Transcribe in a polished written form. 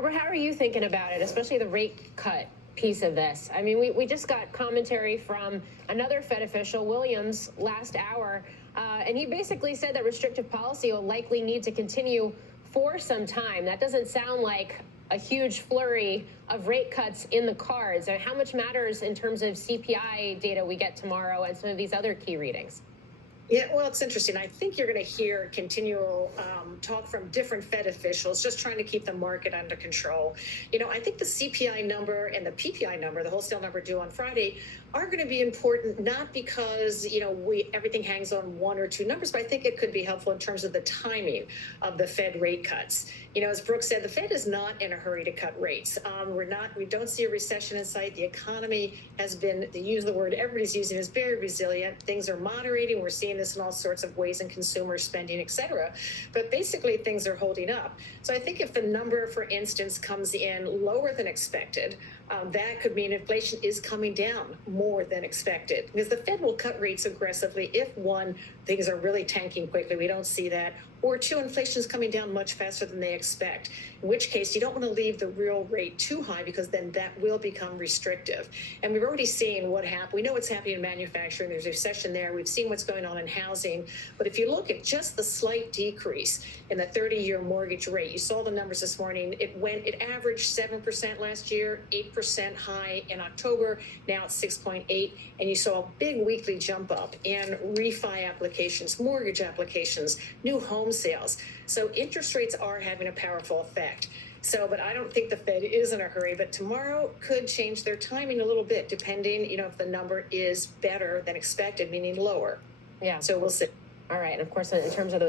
Barbara, how are you thinking about it, especially the rate cut piece of this? I mean, we just got commentary from another Fed official, Williams, last hour, and he basically said that restrictive policy will likely need to continue for some time. That doesn't sound like a huge flurry of rate cuts in the cards. And how much matters in terms of CPI data we get tomorrow and some of these other key readings? Yeah, well, it's interesting. I think you're going to hear continual talk from different Fed officials just trying to keep the market under control. I think the CPI number and the PPI number, the wholesale number due on Friday, are going to be important, not because, everything hangs on one or two numbers, but I think it could be helpful in terms of the timing of the Fed rate cuts. As Brooke said, the Fed is not in a hurry to cut rates. We don't see a recession in sight. The economy has been, to use the word everybody's using, is very resilient. Things are moderating. We're seeing this in all sorts of ways in consumer spending, et cetera. But basically, things are holding up. So I think if the number, for instance, comes in lower than expected, that could mean inflation is coming down more than expected, because the Fed will cut rates aggressively if, one, things are really tanking quickly. We don't see that. Or two, inflation is coming down much faster than they expect, in which case you don't want to leave the real rate too high, because then that will become restrictive. And we've already seen what happened. We know what's happening in manufacturing. There's a recession there. We've seen what's going on in housing. But if you look at just the slight decrease in the 30-year mortgage rate, you saw the numbers this morning. It averaged 7% last year, 8% high in October. Now it's 6.8. And you saw a big weekly jump up in refi applications, mortgage applications, new home sales. So interest rates are having a powerful effect. But I don't think the Fed is in a hurry. But tomorrow could change their timing a little bit, depending, if the number is better than expected, meaning lower. Yeah. So we'll see. All right. And of course, in terms of those